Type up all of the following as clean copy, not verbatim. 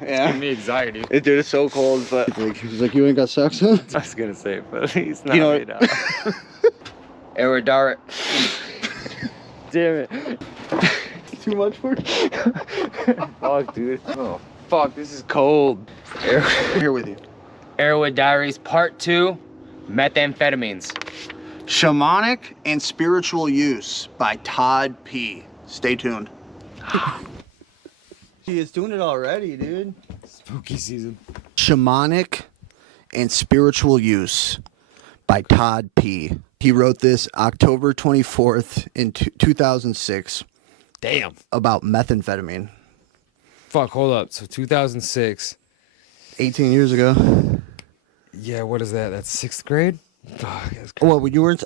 Yeah. Giving me anxiety. Dude, it's so cold, but he's like, you ain't got socks on? I was gonna say, but he's not You know right now. Erowid. Damn it. Too much for you? Fuck, dude. Oh, fuck, this is cold. Here with you. Erowid Diaries Part 2, Methamphetamines. Shamanic and Spiritual Use by Todd P. Stay tuned. He is doing it already, dude. Spooky season. Shamanic and Spiritual Use by Todd P. He wrote this October 24th in 2006. Damn. About methamphetamine. Fuck, hold up. So 2006. 18 years ago. Yeah, what is that? That's 6th grade? Fuck, that's crazy. Well, you weren't.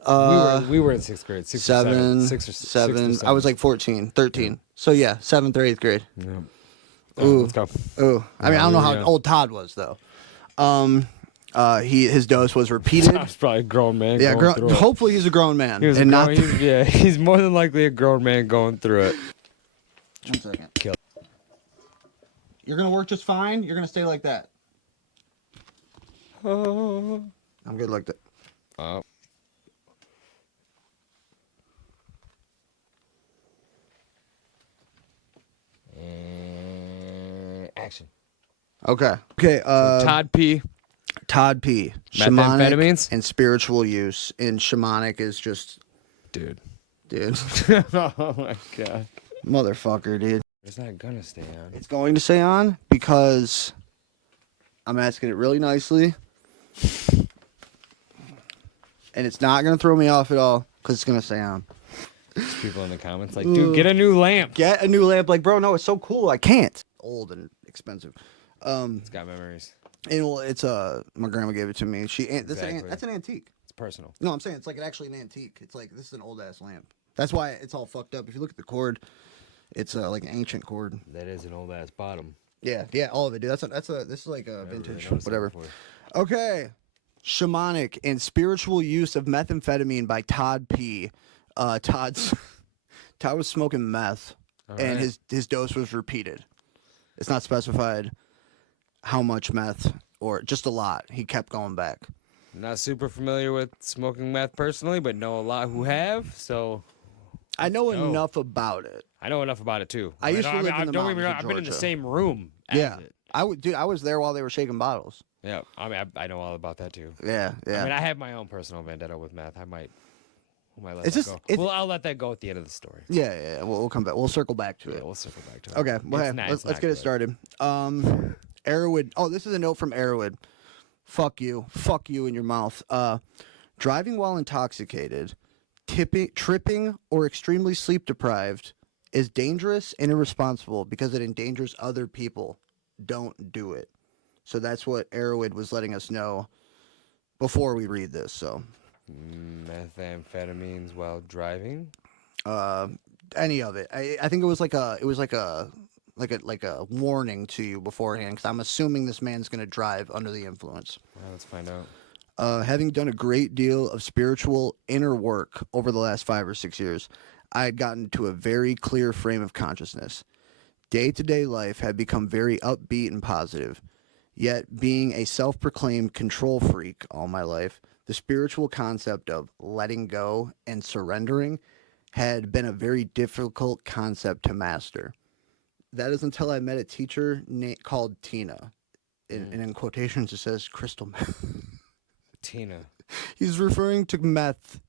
We were in 6th grade. Six or seven. I was like 14, 13. Yeah. So yeah, 7th or 8th grade. Yeah. Ooh. Let's go. Ooh. I mean, I don't know how old Todd was though. His dose was repeated. Todd's probably a grown man. Yeah, hopefully he's a grown man. He's more than likely a grown man going through it. 1 second. Kill. You're gonna work just fine. You're gonna stay like that. Oh. I'm good like that. Oh. Action. Okay. So Todd P. Todd P. Methamphetamines and spiritual use. And shamanic is just, dude. Oh my god. Motherfucker, dude. It's not gonna stay on. It's going to stay on because I'm asking it really nicely. And it's not going to throw me off at all because it's going to stay on. There's people in the comments like, dude, get a new lamp. Get a new lamp. Like, bro, no, it's so cool. I can't. Old and expensive. It's got memories. It's my grandma gave it to me. Exactly. That's an antique. It's personal. No, I'm saying it's like actually an antique. It's like, this is an old ass lamp. That's why it's all fucked up. If you look at the cord, it's like an ancient cord. That is an old ass bottom. Yeah, all of it, dude. This is like a vintage, really whatever. Okay. Shamanic and Spiritual Use of Methamphetamine by Todd P. Todd was smoking meth, and his dose was repeated. It's not specified how much meth, or just a lot. He kept going back. Not super familiar with smoking meth personally, but know a lot who have, so... I know enough about it. I know enough about it, too. I used to live in the mountains of I've been in the Georgia. same room as it. I was there while they were shaking bottles. Yeah, I mean, I know all about that, too. Yeah. I mean, I have my own personal vendetta with meth. I might let that go. Well, I'll let that go at the end of the story. Yeah. We'll come back. We'll circle back to it. Yeah, we'll circle back to it. Okay, well, let's get it started. Erowid. Oh, this is a note from Erowid. Fuck you in your mouth. Driving while intoxicated, tripping, or extremely sleep deprived is dangerous and irresponsible because it endangers other people. Don't do it. So that's what Erowid was letting us know before we read this. So, methamphetamines while driving. Any of it. I think it was like a warning to you beforehand, because I'm assuming this man's going to drive under the influence. Well, let's find out. Having done a great deal of spiritual inner work over the last 5 or 6 years, I had gotten to a very clear frame of consciousness. Day-to-day life had become very upbeat and positive. Yet, being a self-proclaimed control freak all my life, the spiritual concept of letting go and surrendering had been a very difficult concept to master. That is until I met a teacher called Tina. And in quotations, it says crystal meth. Tina. He's referring to meth.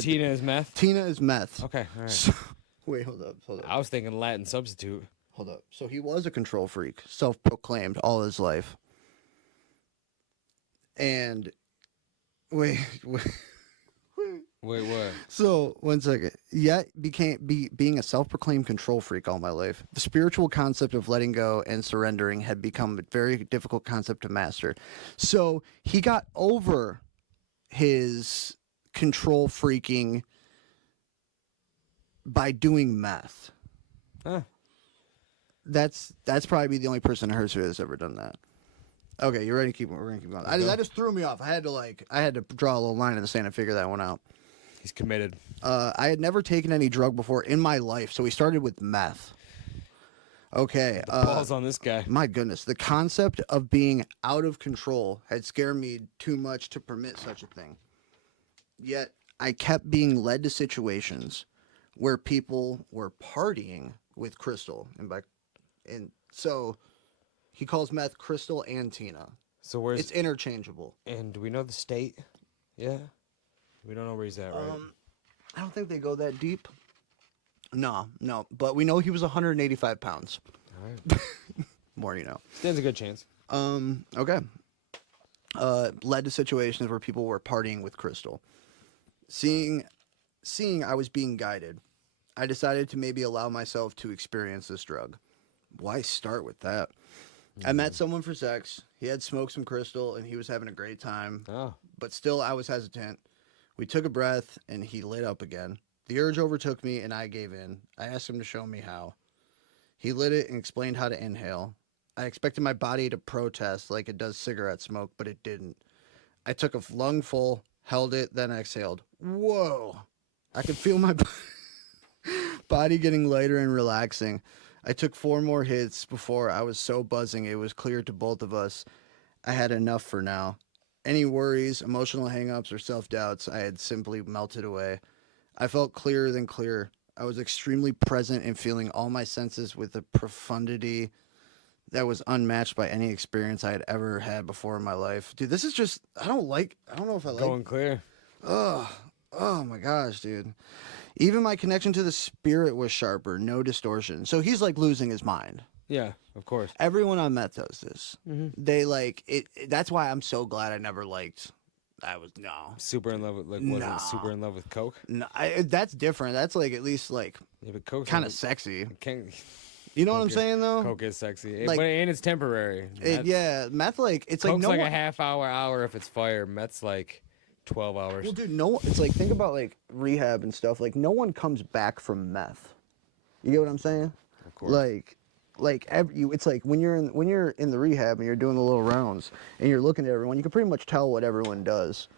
Tina is meth? Tina is meth. Okay, all right. So, wait, hold up. I was thinking Latin substitute. Hold up. So he was a control freak, self-proclaimed all his life. And wait, what? So, 1 second. Yet being a self-proclaimed control freak all my life, the spiritual concept of letting go and surrendering had become a very difficult concept to master. So he got over his control freaking by doing meth. Huh. That's probably the only person in her history that's ever done that. Okay, you ready? We're gonna keep going. That just threw me off. I had to draw a little line in the sand and figure that one out. He's committed. I had never taken any drug before in my life, so we started with meth. Okay. The balls on this guy. My goodness. The concept of being out of control had scared me too much to permit such a thing. Yet I kept being led to situations where people were partying with crystal. And so he calls meth crystal and Tina. So where's It's interchangeable. And do we know the state? Yeah. We don't know where he's at, right? I don't think they go that deep. No. But we know he was 185 pounds. All right. More you know. Stands a good chance. Okay. Led to situations where people were partying with crystal. Seeing I was being guided, I decided to maybe allow myself to experience this drug. Why start with that? I met someone for sex. He had smoked some crystal and he was having a great time. Oh. But still, I was hesitant. We took a breath and he lit up again. The urge overtook me and I gave in. I asked him to show me how. He lit it and explained how to inhale. I expected my body to protest like it does cigarette smoke, but it didn't. I took a lungful, held it, then exhaled. Whoa! I could feel my body getting lighter and relaxing. I took 4 more hits before I was so buzzing it was clear to both of us I had enough for now. Any worries, emotional hang-ups, or self-doubts I had simply melted away. I felt clearer than clear. I was extremely present and feeling all my senses with a profundity that was unmatched by any experience I had ever had before in my life. Dude, this is just, I don't know if I like. Going clear. Oh my gosh, dude. Even my connection to the spirit was sharper, no distortion. So he's like losing his mind. Yeah, of course. Everyone on meth does this. They like it. That's why I'm so glad I never liked. Super in love with super in love with coke. No, that's different. That's like at least like Yeah, but coke's kind of sexy. Can, You know what I'm saying though? Coke is sexy, Like- and it's temporary. Meth like it's like Coke's no like one, a half hour if it's fire. Meth's like 12 hours. Well, dude, it's like think about like rehab and stuff. Like no one comes back from meth. You get what I'm saying? Of course. It's like when you're in the rehab and you're doing the little rounds and you're looking at everyone, you can pretty much tell what everyone does.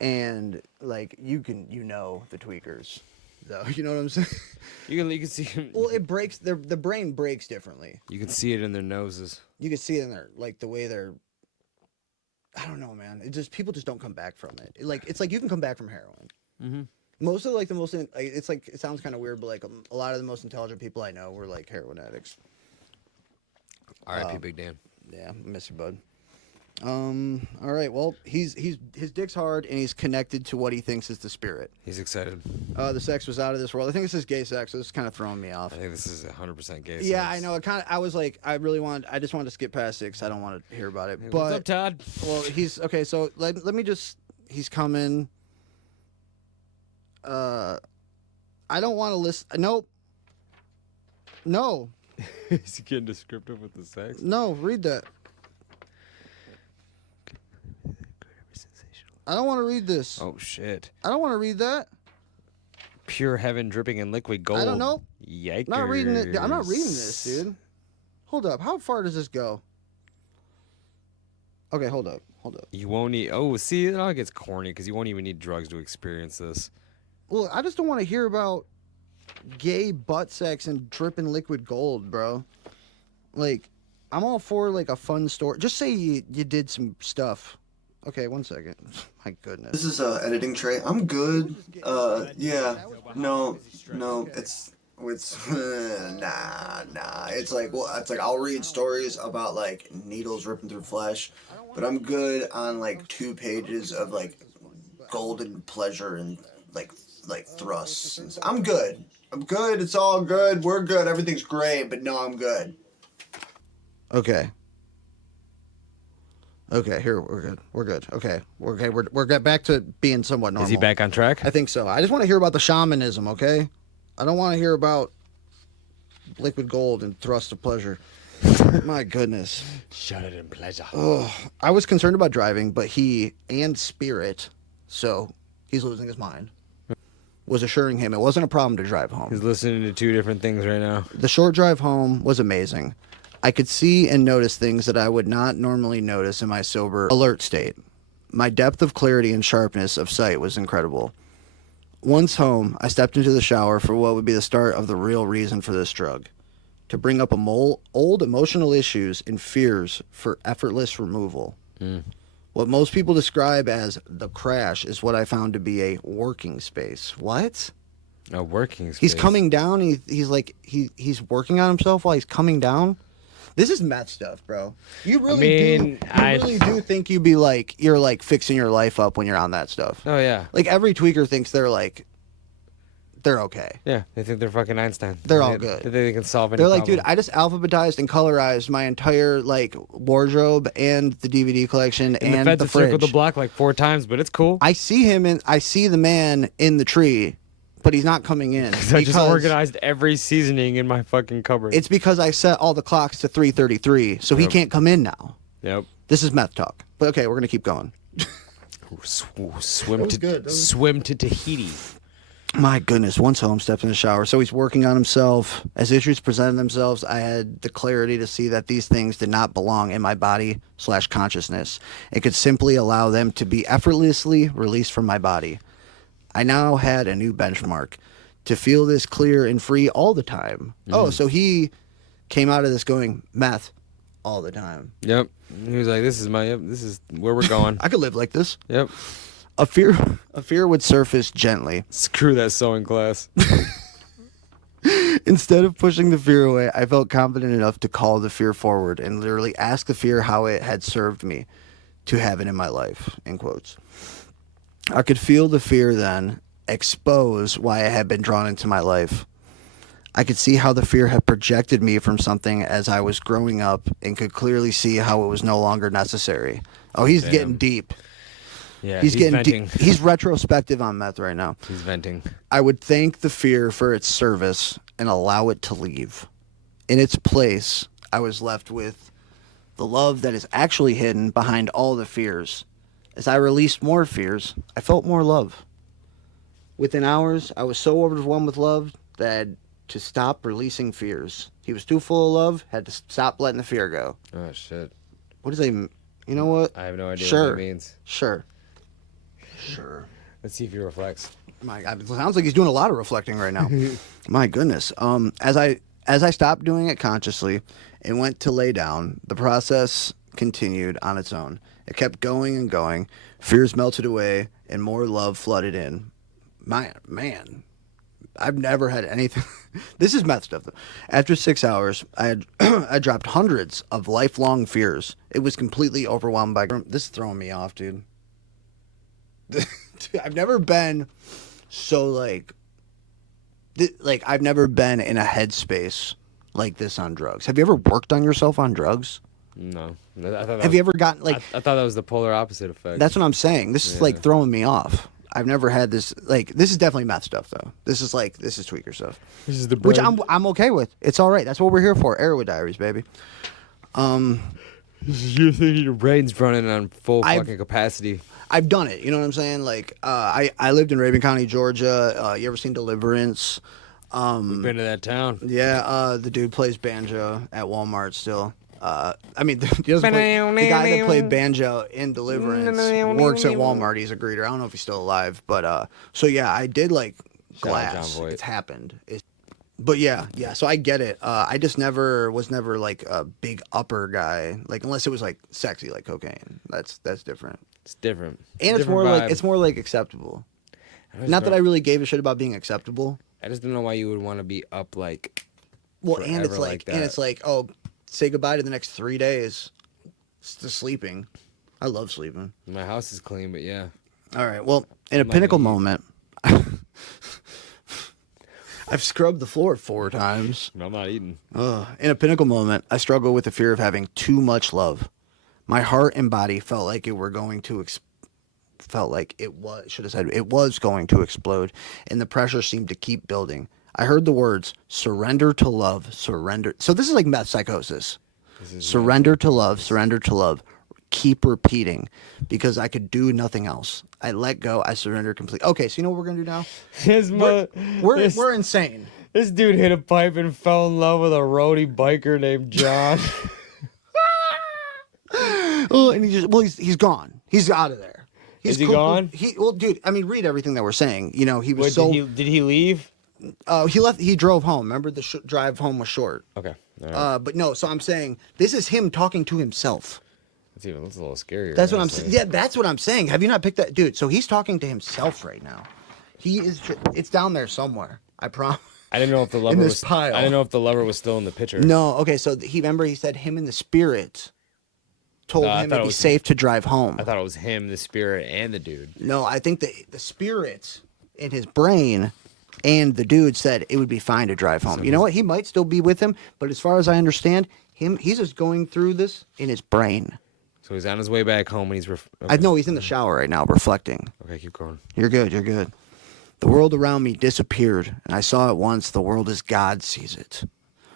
And like you know the tweakers, though. You know what I'm saying? You can see. Well, it breaks. The brain breaks differently. You can see it in their noses. You can see it in their like the way they're. I don't know, man. People just don't come back from it. It's like you can come back from heroin. Mm-hmm. Most of it's like it sounds kind of weird, but like a lot of the most intelligent people I know were like heroin addicts. R.I.P. Big Dan. Yeah, miss you, bud. All right. Well, his dick's hard and he's connected to what he thinks is the spirit. He's excited. The sex was out of this world. I think this is gay sex, so it's kind of throwing me off. I think this is 100% gay. Yeah, sex. I know. I was like, I just wanted to skip past it because I don't want to hear about it. Hey, but what's up, Todd? Well, he's okay. So let me just. He's coming. I don't want to listen. Nope. No. Is he getting descriptive with the sex? No. Read that. I don't want to read this. Oh shit! I don't want to read that. Pure heaven dripping in liquid gold. I don't know. Yikers. Not reading it. I'm not reading this, dude. Hold up. How far does this go? Okay, hold up. You won't need. Oh, see, it all gets corny because you won't even need drugs to experience this. Well, I just don't want to hear about gay butt sex and dripping liquid gold, bro. Like, I'm all for like a fun story. Just say you did some stuff. Okay, 1 second. My goodness. This is editing tray. I'm good. Yeah. No, it's nah. It's like I'll read stories about like needles ripping through flesh, but I'm good on like 2 pages of like golden pleasure and like thrusts. I'm good. It's all good. We're good. Everything's great, but no, I'm good. Okay. Okay, here we're good. Okay, we're get back to being somewhat normal. Is he back on track? I think so. I just want to hear about the shamanism. Okay, I don't want to hear about liquid gold and thrust of pleasure. My goodness. Shut it in pleasure. Oh, I was concerned about driving, but he and spirit, so he's losing his mind, was assuring him it wasn't a problem to drive home. He's listening to 2 different things right now. The short drive home was amazing. I could see and notice things that I would not normally notice in my sober, alert state. My depth of clarity and sharpness of sight was incredible. Once home, I stepped into the shower for what would be the start of the real reason for this drug. to bring up old emotional issues and fears for effortless removal. What most people describe as the crash is what I found to be a working space. What? A working space. He's coming down. He's working on himself while he's coming down. This is meth stuff, bro. You really really do think you're like fixing your life up when you're on that stuff. Oh yeah. Like every tweaker thinks they're okay. Yeah, they think they're fucking Einstein. They're all good. They think they can solve any They're like, problem. dude, I just alphabetized and colorized my entire like wardrobe and the DVD collection and the feds the have fridge. circled the block like 4 times, but it's cool. I see him and I see the man in the tree, but he's not coming in. I just organized every seasoning in my fucking cupboard. It's because I set all the clocks to 3:33, so he can't come in now. Yep. This is meth talk. But okay, we're gonna keep going. Swim to Tahiti. My goodness, once home, steps in the shower. So he's working on himself. As issues presented themselves, I had the clarity to see that these things did not belong in my body/consciousness. It could simply allow them to be effortlessly released from my body. I now had a new benchmark to feel this clear and free all the time. Oh, so he came out of this going meth all the time. Yep. He was like, this is where we're going. I could live like this. Yep. A fear would surface gently. Screw that sewing class. Instead of pushing the fear away, I felt confident enough to call the fear forward and literally ask the fear how it had served me to have it in my life, in quotes. I could feel the fear then expose why I had been drawn into my life. I could see how the fear had projected me from something as I was growing up and could clearly see how it was no longer necessary. Oh, he's getting deep. Yeah, he's getting venting. deep. He's retrospective on meth right now. He's venting. I would thank the fear for its service and allow it to leave. In its place, I was left with the love that is actually hidden behind all the fears. As I released more fears, I felt more love. Within hours, I was so overwhelmed with love that I had to stop releasing fears. He was too full of love, had to stop letting the fear go. Oh, shit. What does that mean? You know what? I have no idea Sure. what that means. Sure. Let's see if he reflects. My God, it sounds like he's doing a lot of reflecting right now. My goodness. As I stopped doing it consciously and went to lay down, the process continued on its own. It kept going and going. Fears melted away and more love flooded in. Man, I've never had anything. This is meth stuff, though. After 6 hours, I dropped hundreds of lifelong fears. It was completely overwhelmed by. This is throwing me off, dude. I've never been so like I've never been in a headspace like this on drugs. Have you ever worked on yourself on drugs? No. Have you ever gotten like? I thought that was the polar opposite effect. That's what I'm saying. This is like throwing me off. I've never had this. Like, this is definitely meth stuff, though. This is tweaker stuff. This is the which brain. I'm okay with. It's all right. That's what we're here for. Erowid Diaries, baby. You're thinking your brain's running on full fucking capacity. I've done it. You know what I'm saying? Like, I lived in Raven County, Georgia. You ever seen Deliverance? We've been to that town. Yeah. The dude plays banjo at Walmart still. I mean, the guy that played banjo in Deliverance works at Walmart. He's a greeter. I don't know if he's still alive, but so yeah, I did like glass. It's happened. But yeah. So I get it. I just was never like a big upper guy, like unless it was like sexy, like cocaine. That's different. It's different. And it's more like acceptable. Not that I really gave a shit about being acceptable. I just don't know why you would want to be up like. Well, and it's like, oh, say goodbye to the next 3 days to sleeping. I love sleeping. My house is clean, but yeah. All right. Well, in a pinnacle moment, I've scrubbed the floor 4 times. I'm not eating. In a pinnacle moment, I struggle with the fear of having too much love. My heart and body felt like it was going to explode, and the pressure seemed to keep building. I heard the words, surrender to love, surrender. So this is like meth psychosis. Surrender to love, surrender to love. Keep repeating because I could do nothing else. I let go. I surrender completely. Okay, so you know what we're going to do now? We're insane. This dude hit a pipe and fell in love with a roadie biker named John. Oh, and he's gone. He's out of there. Is he gone? Dude, I mean, read everything that we're saying. You know, he was Did he leave? He drove home. Remember the drive home was short. Okay. All right. But no. So I'm saying this is him talking to himself. That's a little scarier. That's what I'm saying. Yeah, that's what I'm saying. Have you not picked that, dude? So he's talking to himself right now. He is. It's down there somewhere. I promise. I didn't know if the lover was. Pile. I didn't know if the lover was still in the picture. No. Okay. So he said him and the spirit told him it'd be safe to drive home. I thought it was him, the spirit, and the dude. No, I think the spirit in his brain and the dude said it would be fine to drive home. So you know what? He might still be with him, but as far as I understand, he's just going through this in his brain. So he's on his way back home, and he's. Okay. I know he's in the shower right now, reflecting. Okay, keep going. You're good. You're good. The world around me disappeared, and I saw at once the world as God sees it.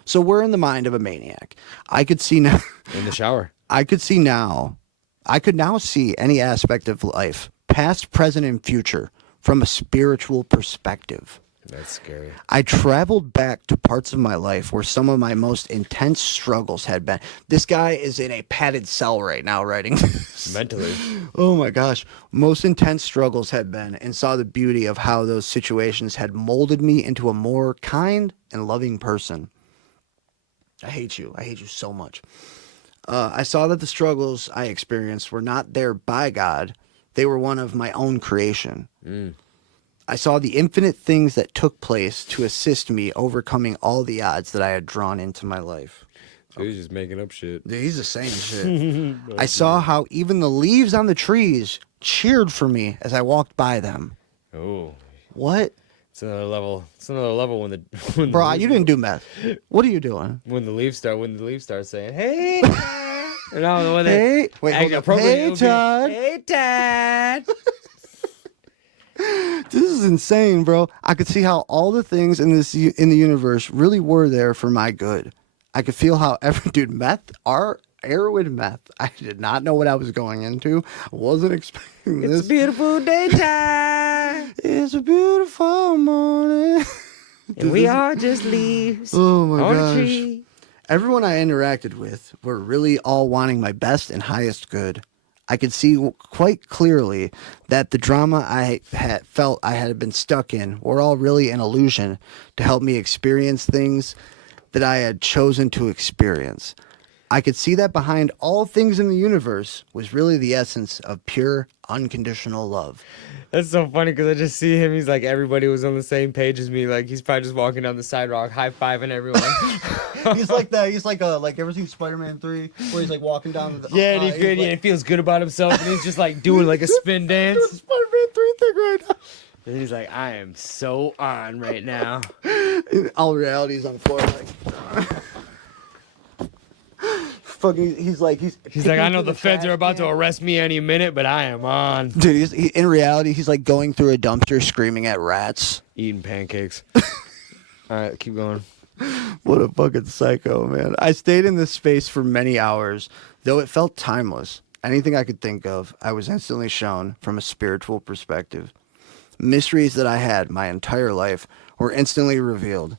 So we're in the mind of a maniac. I could see now. In the shower. I could now see any aspect of life, past, present, and future, from a spiritual perspective. That's scary. I traveled back to parts of my life where some of my most intense struggles had been. This guy is in a padded cell right now writing this. Mentally. Oh my gosh. Most intense struggles had been, and saw the beauty of how those situations had molded me into a more kind and loving person. I hate you. I hate you so much. I saw that the struggles I experienced were not there by God. They were one of my own creation. I saw the infinite things that took place to assist me overcoming all the odds that I had drawn into my life. So he's just making up shit. Dude, he's just saying shit. I saw how even the leaves on the trees cheered for me as I walked by them. Oh. What? It's another level. It's another level when Bro, you didn't do meth. What are you doing? When the leaves start saying, "Hey." No, when hey, wait, hold up. Hey, Todd. Hey, Todd. This is insane, bro. I could see how all the things in the universe really were there for my good. I could feel how our Erowid meth. I did not know what I was going into. I wasn't expecting this. It's a beautiful daytime. It's a beautiful morning. And we are just leaves oh my on gosh. a tree. Everyone I interacted with were really all wanting my best and highest good. I could see quite clearly that the drama I had felt I had been stuck in were all really an illusion to help me experience things that I had chosen to experience. I could see that behind all things in the universe was really the essence of pure, unconditional love. That's so funny because I just see him. He's like, everybody was on the same page as me. Like, he's probably just walking down the sidewalk, high-fiving everyone. He's like, ever seen Spider-Man 3? Where he's like walking down the... Yeah, and he feels good about himself, and he's just like doing like a spin dance. Doing the Spider-Man 3 thing right now. And he's like, I am so on right now. All reality's on the floor, like... Fucking, he's like, I know the feds are about to arrest me any minute, but I am on. Dude, in reality, he's like going through a dumpster screaming at rats. Eating pancakes. All right, keep going. What a fucking psycho, man. I stayed in this space for many hours, though it felt timeless. Anything I could think of, I was instantly shown from a spiritual perspective. Mysteries that I had my entire life were instantly revealed.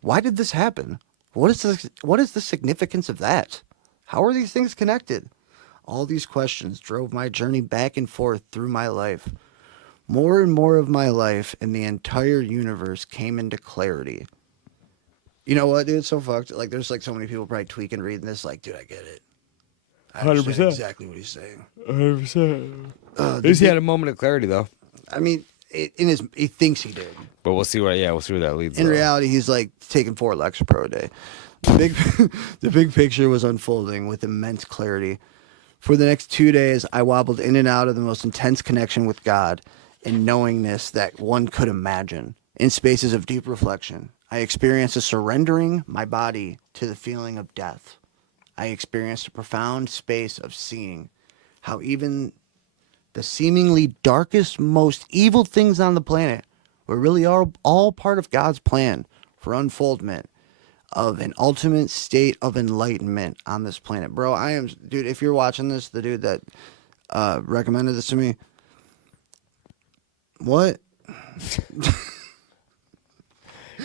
Why did this happen? What is the significance of that? How are these things connected? All these questions drove my journey back and forth through my life. More and more of my life and the entire universe came into clarity. You know what, dude? It's so fucked. Like, there's like so many people probably tweaking reading this. Like, dude, I get it. I understand 100%. exactly what he's saying. 100%. At least he had a moment of clarity, though. I mean, he thinks he did. But we'll see where that leads. In reality, he's like taking 4 Lexapro a day. The big picture was unfolding with immense clarity. For the next 2 days, I wobbled in and out of the most intense connection with God and knowingness that one could imagine. In spaces of deep reflection, I experienced a surrendering my body to the feeling of death. I experienced a profound space of seeing how even the seemingly darkest, most evil things on the planet were really all part of God's plan for unfoldment of an ultimate state of enlightenment on this planet. Bro, dude, if you're watching this, the dude that recommended this to me, what?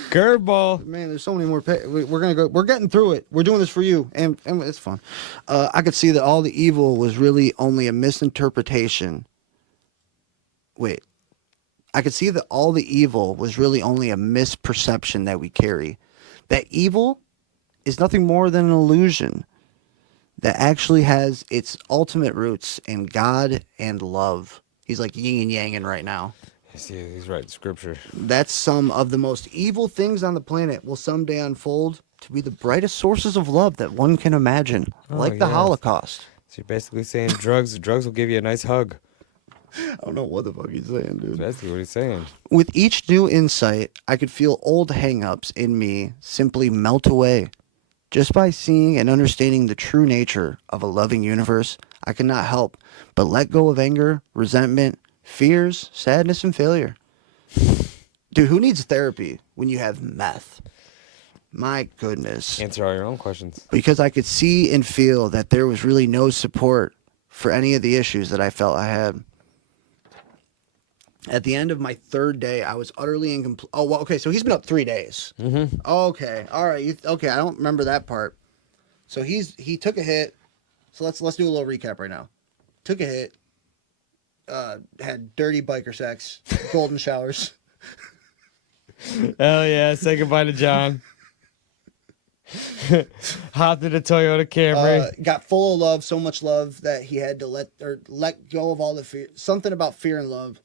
Curveball. Man, there's so many more. We're getting through it. We're doing this for you, and it's fun. I could see that all the evil was really only a misinterpretation. Wait. I could see that all the evil was really only a misperception that we carry. That evil is nothing more than an illusion that actually has its ultimate roots in God and love. He's like yin and yanging right now. He's right. Scripture. That's some of the most evil things on the planet will someday unfold to be the brightest sources of love that one can imagine, like the yes. Holocaust. So you're basically saying drugs will give you a nice hug. I don't know what the fuck he's saying, dude. That's basically what he's saying. With each new insight, I could feel old hang-ups in me simply melt away. Just by seeing and understanding the true nature of a loving universe, I could not help but let go of anger, resentment, fears, sadness, and failure. Dude, who needs therapy when you have meth? My goodness. Answer all your own questions. Because I could see and feel that there was really no support for any of the issues that I felt I had. At the end of my third day, I was utterly incomplete. Oh, well, okay, so he's been up 3 days. Mm-hmm. Okay, all right. Okay, I don't remember that part. So he took a hit. So let's do a little recap right now. Took a hit. Had dirty biker sex, golden showers. Hell yeah! Say goodbye to John. Hopped in a Toyota Camry. Got full of love, so much love that he had to let go of all the fear. Something about fear and love.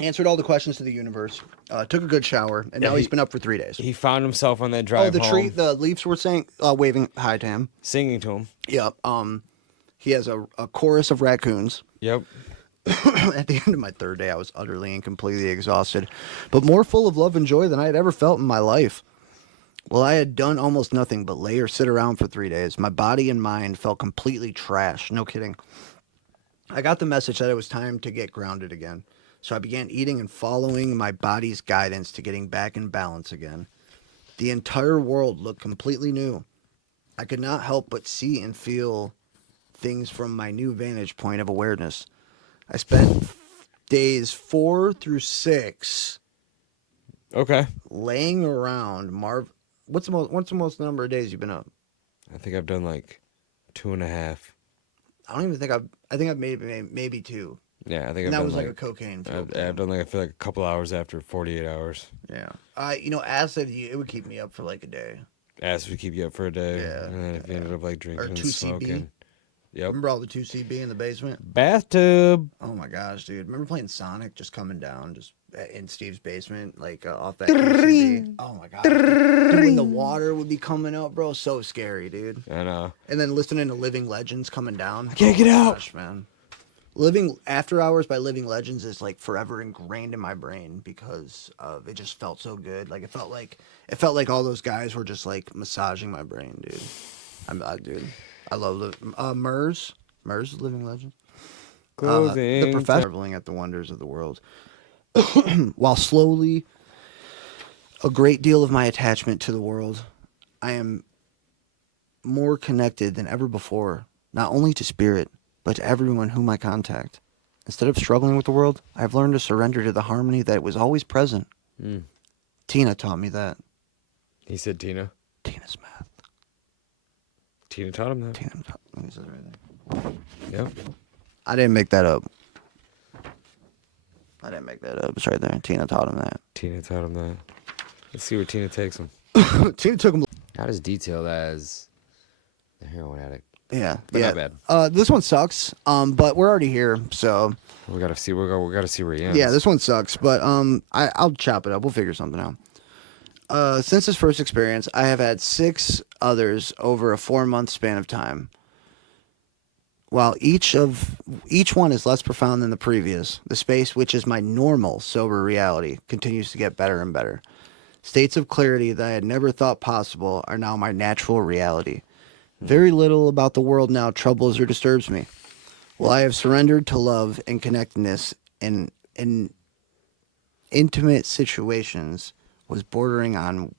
Answered all the questions to the universe. Took a good shower, and now he's been up for 3 days. He found himself on that drive home. The leaves were saying, waving hi to him. Singing to him. Yep. He has a chorus of raccoons. Yep. At the end of my third day, I was utterly and completely exhausted, but more full of love and joy than I had ever felt in my life. Well, I had done almost nothing but lay or sit around for 3 days. My body and mind felt completely trash. No kidding. I got the message that it was time to get grounded again. So I began eating and following my body's guidance to getting back in balance again. The entire world looked completely new. I could not help but see and feel things from my new vantage point of awareness. I spent days 4 through 6 laying around. What's the most number of days you've been up? I think I've done like 2.5. I don't even think I think I've maybe 2. Yeah, I think And I've that done was like a cocaine. I've done like I feel like a couple hours after 48 hours. Yeah. Acid, it would keep me up for like a day. Acid would keep you up for a day. Yeah. And then if you ended up like drinking Or and 2CB. smoking. Yep. Remember all the 2CB in the basement? Bathtub. Oh my gosh, dude. Remember playing Sonic just coming down just in Steve's basement, like off that 2CB? Oh my gosh. Dude, when the water would be coming up, bro, so scary, dude. I know. And then listening to Living Legends coming down. I can't get out. Gosh, man. Living After Hours by Living Legends is like forever ingrained in my brain because it just felt so good. Like it felt like all those guys were just like massaging my brain, dude. Dude, I love Murs Living Legends. The professor marveling at the wonders of the world, while slowly a great deal of my attachment to the world, I am more connected than ever before, not only to spirit, but to everyone whom I contact. Instead of struggling with the world, I've learned to surrender to the harmony that was always present. Tina taught me that. He said Tina. Tina's math. Tina taught him that. Tina taught me that right there. Yep. I didn't make that up. It's right there. Tina taught him that. Tina taught him that. Let's see where Tina takes him. Tina took him. Not as detailed as the heroin addict. Yeah, But yeah. not bad. This one sucks. But we're already here, so We gotta see. We gotta see where he ends. yeah, this one sucks. But I'll chop it up. We'll figure something out. Since this first experience, I have had 6 others over a 4-month span of time. While each one is less profound than the previous, the space, which is my normal sober reality, continues to get better and better. States of clarity that I had never thought possible are now my natural reality. Very little about the world now troubles or disturbs me. While I have surrendered to love and connectedness in intimate situations, was bordering on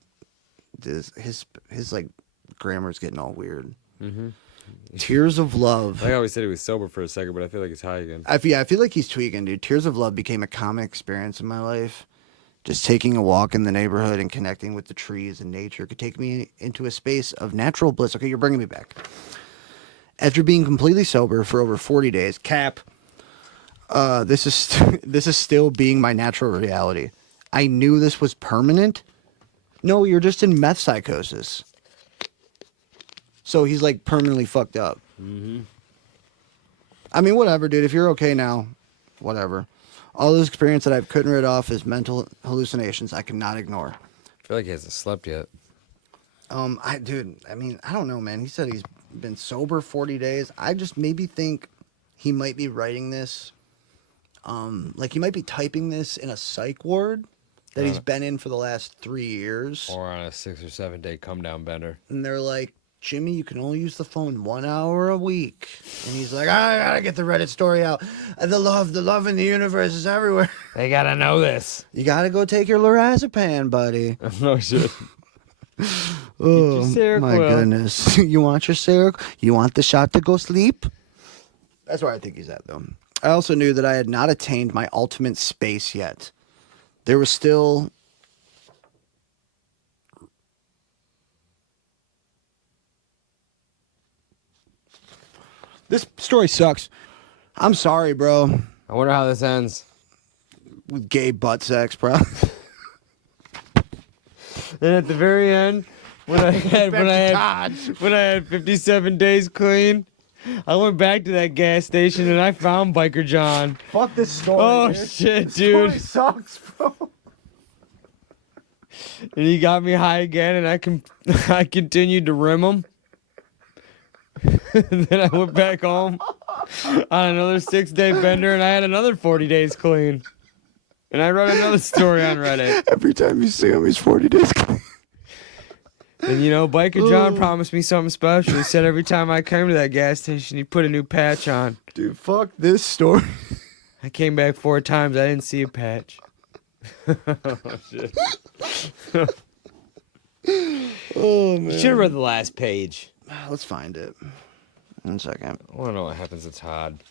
this. His like grammar's getting all weird. Tears of love. I always said he was sober for a second, but I feel like he's high again. I feel like he's tweaking, dude. Tears of love became a common experience in my life. Just taking a walk in the neighborhood and connecting with the trees and nature could take me into a space of natural bliss. Okay, you're bringing me back. After being completely sober for over 40 days, This is still being my natural reality. I knew this was permanent. No, you're just in meth psychosis. So he's like permanently fucked up. Mm-hmm. I mean, whatever, dude. If you're okay now, whatever. All those experience that I couldn't rid off is mental hallucinations I cannot ignore. I feel like he hasn't slept yet. I mean, I don't know, man. He said he's been sober 40 days. I just maybe think he might be writing this. Like he might be typing this in a psych ward that he's been in for the last 3 years. Or on a 6 or 7 day come down bender. And they're like, Jimmy, you can only use the phone 1 hour a week. And he's like, I gotta get the Reddit story out. The love in the universe is everywhere. They gotta know this. You gotta go take your lorazepam, buddy. No shit. Oh, Seroquel. my goodness. You want your Seroquel? You want the shot to go sleep? That's where I think he's at, though. I also knew that I had not attained my ultimate space yet. There was still... This story sucks. I'm sorry, bro. I wonder how this ends. With gay butt sex, bro. And at the very end, when I had 57 days clean, I went back to that gas station and I found Biker John. Fuck this story. Oh dude. shit, dude! This story sucks, bro. And he got me high again, and I continued to rim him. And then I went back home on another 6-day bender, and I had another 40 days clean. And I wrote another story on Reddit. Every time you see him, he's 40 days clean. And you know, Biker John promised me something special. He said every time I came to that gas station, he'd put a new patch on. Dude, fuck this story. I came back 4 times. I didn't see a patch. Oh, shit. Oh, man. You should have read the last page. Let's find it. 1 second. I want to know what happens to Todd.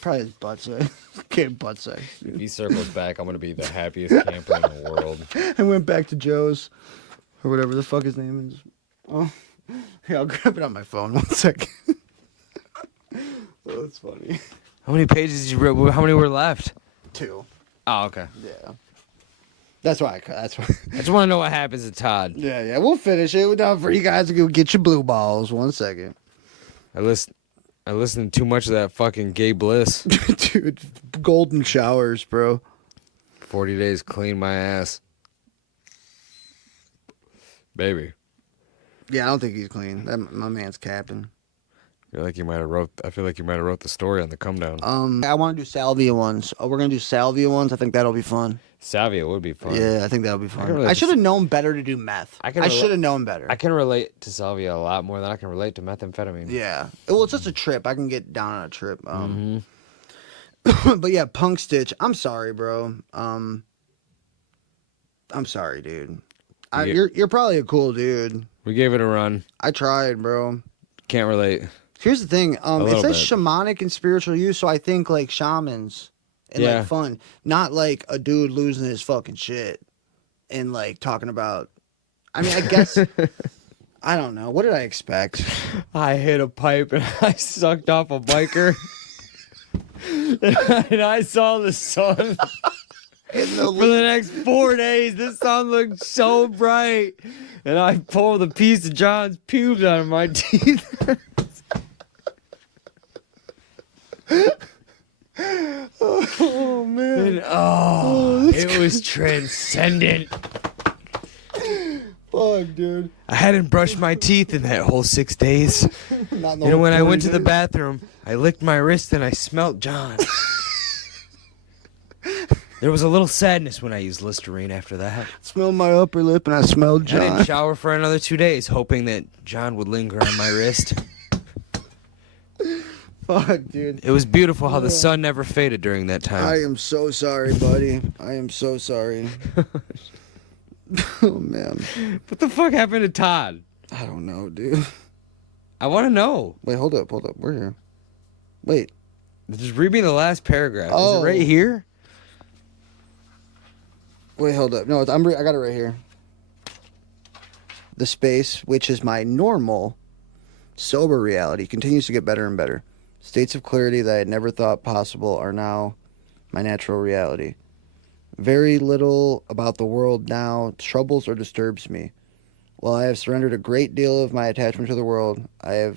Probably his butt sex. Okay, butt sex. If he circles back, I'm going to be the happiest camper in the world. I went back to Joe's, or whatever the fuck his name is. Oh, here, I'll grab it on my phone. 1 second. Oh, that's funny. How many pages did you read? How many were left? 2. Oh, okay. Yeah. That's why. That's why. I just want to know what happens to Todd. Yeah. We'll finish it. Now for you guys to go get your blue balls. 1 second. I listened too much of that fucking gay bliss. Dude, golden showers, bro. 40 days clean my ass. Baby. Yeah, I don't think he's clean. My man's capping. I feel like you might have wrote the story on the come down. I want to do salvia ones. We're gonna do salvia ones. I think that'll be fun. Salvia would be fun. Yeah, I think that'll be fun. relate I to should have known better to do meth. I should have known better. I can relate to salvia a lot more than I can relate to methamphetamine. Yeah. Well, it's just a trip. I can get down on a trip. Mm-hmm. But yeah, Punk Stitch. I'm sorry, bro. I'm sorry, dude. You're probably a cool dude. We gave it a run. I tried, bro. Can't relate. Here's the thing. It little says bit. shamanic and spiritual use, so I think like shamans and Yeah. like fun, not like a dude losing his fucking shit and like talking about. I mean, I guess I don't know. What did I expect? I hit a pipe and I sucked off a biker. And I saw the sun. For the next 4 days, the sun looked so bright. And I pulled a piece of John's pubes out of my teeth. Oh man! And, it was transcendent. Fuck, dude. I hadn't brushed my teeth in that whole 6 days. Not in the And whole when I 40 went to the days. bathroom, I licked my wrist and I smelt John. There was a little sadness when I used Listerine after that. Smelled my upper lip and I smelled I didn't John. shower for another 2 days, hoping that John would linger on my wrist. Fuck, dude. It was beautiful how the sun never faded during that time. I am so sorry, buddy. I am so sorry. Oh man. What the fuck happened to Todd? I don't know, dude. I want to know. Wait, hold up. We're here. Wait. Just read me the last paragraph. Is Oh. it right here? Wait, hold up. No, I got it right here. The space, which is my normal, sober reality, continues to get better and better. States of clarity that I had never thought possible are now my natural reality. Very little about the world now troubles or disturbs me. While I have surrendered a great deal of my attachment to the world, I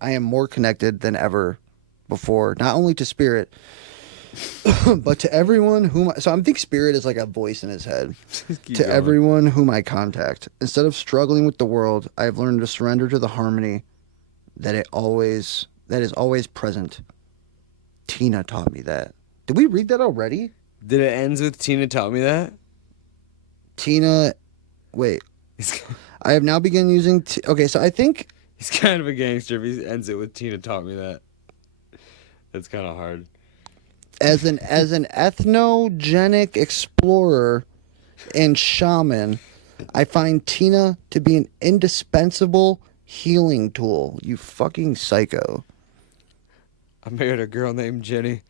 am more connected than ever before, not only to spirit, but to everyone whom so I'm think spirit is like a voice in his head. To going. everyone whom I contact. Instead of struggling with the world, I have learned to surrender to the harmony that is always present. Tina taught me that. Did we read that already? Did it ends with Tina taught me that? Tina, wait. I have now begun using. Okay, so I think He's kind of a gangster if he ends it with Tina taught me that. That's kind of hard. as an ethnogenic explorer and shaman, I find Tina to be an indispensable healing tool. You fucking psycho. I married a girl named Jenny.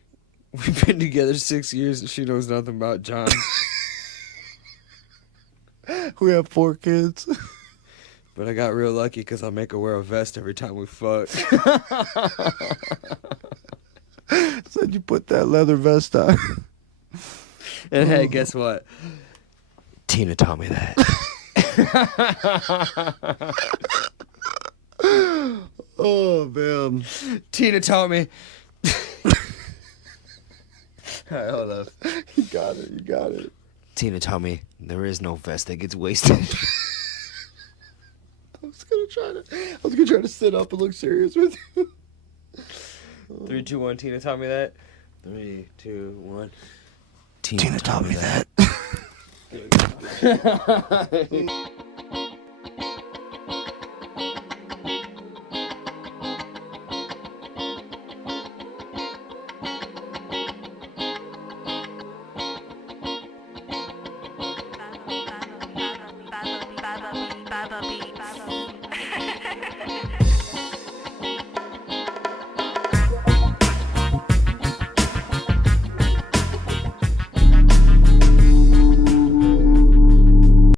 We've been together 6 years and she knows nothing about John. We have 4 kids. But I got real lucky because I make her wear a vest every time we fuck. Said you put that leather vest on. And hey, guess what? Tina taught me that. Oh, man. Tina taught me. All right, hold up. You got it. Tina taught me there is no vest that gets wasted. I was gonna try to sit up and look serious with you. 3, 2, 1. Tina taught me that. 3, 2, 1. Tina taught me that.